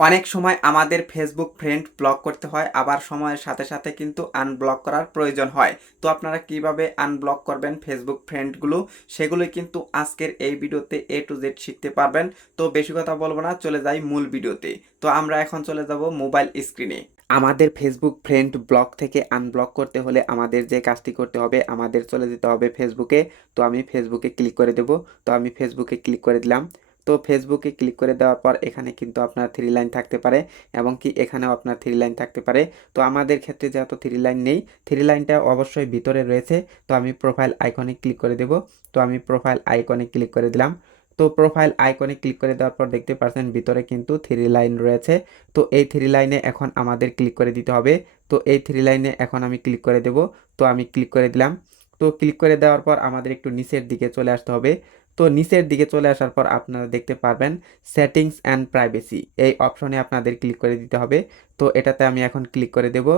অনেক সময় আমাদের ফেসবুক ফ্রেন্ড ব্লক করতে হয়, আবার সময়ের সাথে সাথে কিন্তু আনব্লক করার প্রয়োজন হয়। তো আপনারা কিভাবে আনব্লক করবেন ফেসবুক ফ্রেন্ডগুলো, সেগুলোই কিন্তু আজকের এই ভিডিওতে A to Z শিখতে পারবেন। তো বেশি কথা বলবো না, চলে যাই মূল ভিডিওতে। তো আমরা এখন চলে যাব মোবাইল স্ক্রিনে। আমাদের ফেসবুক ফ্রেন্ড ব্লক থেকে আনব্লক করতে হলে আমাদের যে কাজটি করতে হবে, আমাদের চলে যেতে হবে ফেসবুকে। তো আমি ফেসবুকে ক্লিক করে দেব। তো আমি ফেসবুকে ক্লিক করে দিলাম। তো ফেসবুকে ক্লিক করে দেওয়ার পর এখানে কিন্তু আপনার থ্রি লাইন থাকতে পারে, এবং কি এখানেও আপনার থ্রি লাইন থাকতে পারে। তো আমাদের ক্ষেত্রে যেহেতু থ্রি লাইন নেই, থ্রি লাইনটা অবশ্যই ভিতরে রয়েছে। তো আমি প্রোফাইল আইকনে ক্লিক করে দেব। তো আমি প্রোফাইল আইকনে ক্লিক করে দিলাম। তো প্রোফাইল আইকনে ক্লিক করে দেওয়ার পর দেখতে পাচ্ছেন ভিতরে কিন্তু থ্রি লাইন রয়েছে। তো এই থ্রি লাইনে এখন আমাদের ক্লিক করে দিতে হবে। তো এই থ্রি লাইনে এখন আমি ক্লিক করে দেব। তো আমি ক্লিক করে দিলাম। তো ক্লিক করে দেওয়ার পর আমাদের একটু নিচের দিকে চলে আসতে হবে। তো নিচের দিকে চলে আসার পর আপনারা দেখতে পারবেন সেটিংস অ্যান্ড প্রাইভেসি, এই অপশনে আপনাদের ক্লিক করে দিতে হবে। তো এটাতে আমি এখন ক্লিক করে দেব।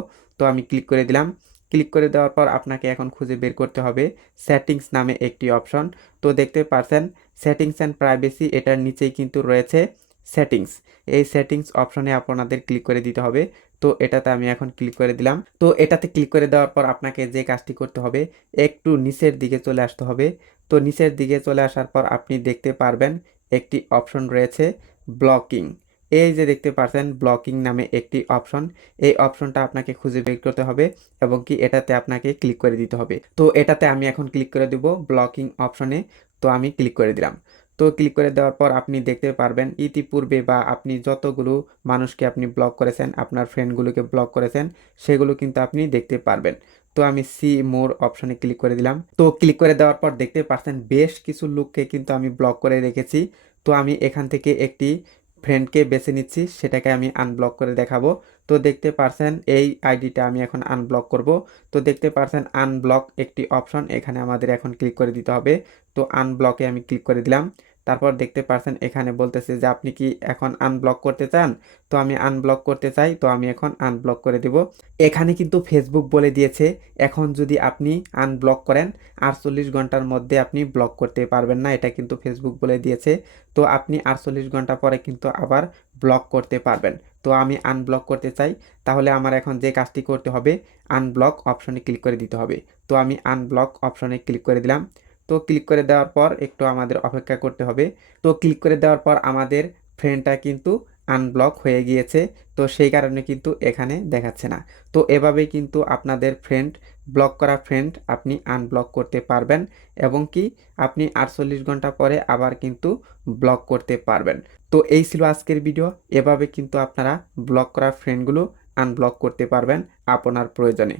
তো আমি ক্লিক করে দিলাম। ক্লিক করে দেওয়ার পর আপনাকে এখন খুঁজে বের করতে হবে সেটিংস নামে একটি অপশন। তো দেখতে পারছেন সেটিংস অ্যান্ড প্রাইভেসি, এটার নিচেই কিন্তু রয়েছে সেটিংস। এই সেটিংস অপশনে আপনাদের ক্লিক করে দিতে হবে। তো এটাতে আমি এখন ক্লিক করে দিলাম। তো এটাতে ক্লিক করে দেওয়ার পর আপনাকে যে কাজটি করতে হবে, একটু নিচের দিকে চলে আসতে হবে। তো নিচের দিকে চলে আসার পর আপনি দেখতে পারবেন একটি অপশন রয়েছে ব্লকিং। এই যে দেখতে পাচ্ছেন ব্লকিং নামে একটি অপশন, এই অপশনটা আপনাকে খুঁজে বের করতে হবে, এবং কি এটাতে আপনাকে ক্লিক করে দিতে হবে। তো এটাতে আমি এখন ক্লিক করে দেব ব্লকিং অপশনে। তো আমি ক্লিক করে দিলাম। তো ক্লিক করে দেওয়ার পর আপনি দেখতে পারবেন ইতিপূর্বে বা আপনি যতগুলো মানুষকে আপনি ব্লক করেছেন, আপনার ফ্রেন্ডগুলোকে ব্লক করেছেন, সেগুলো কিন্তু আপনি দেখতে পারবেন। তো আমি সি মোর অপশনে ক্লিক করে দিলাম। তো ক্লিক করে দেওয়ার পর দেখতে পাচ্ছেন বেশ কিছু লোককে কিন্তু আমি ব্লক করে রেখেছি। তো আমি এখান থেকে একটি ফ্রেন্ডকে বেছে নিচ্ছি, সেটাকে আমি আনব্লক করে দেখাবো। তো দেখতে পাচ্ছেন এই আইডিটা আমি এখন আনব্লক করব। তো দেখতে পাচ্ছেন আনব্লক একটি অপশন, এখানে আমাদের এখন ক্লিক করে দিতে হবে। তো আনব্লকে আমি ক্লিক করে দিলাম। তারপর দেখতে পাচ্ছেন এখানে বলতেছে যে আপনি কি এখন আনব্লক করতে চান। তো আমি আনব্লক করতে চাই, তো আমি এখন আনব্লক করে দিব। এখানে কিন্তু ফেসবুক বলে দিয়েছে এখন যদি আপনি আনব্লক করেন 48 ঘন্টার মধ্যে আপনি ব্লক করতে পারবেন না, এটা কিন্তু ফেসবুক বলে দিয়েছে। তো আপনি 48 ঘন্টা পরে কিন্তু আবার ব্লক করতে পারবেন। তো আমি আনব্লক করতে চাই, তাহলে আমার এখন যে কাজটি করতে হবে আনব্লক অপশনে ক্লিক করে দিতে হবে। তো আমি আনব্লক অপশনে ক্লিক করে দিলাম। তো ক্লিক করে দেওয়ার পর একটু আমাদের অপেক্ষা করতে হবে। তো ক্লিক করে দেওয়ার পর আমাদের ফ্রেন্ডটা কিন্তু আনব্লক হয়ে গিয়েছে। তো সেই কারণে কিন্তু এখানে দেখাচ্ছে না। তো এভাবেই কিন্তু আপনাদের ফ্রেন্ড, ব্লক করা ফ্রেন্ড আপনি আনব্লক করতে পারবেন, এবং কি আপনি 48 ঘন্টা পরে আবার কিন্তু ব্লক করতে পারবেন। তো এই ছিল আজকের ভিডিও। এভাবে কিন্তু আপনারা ব্লক করা ফ্রেন্ডগুলো আনব্লক করতে পারবেন আপনার প্রয়োজনে।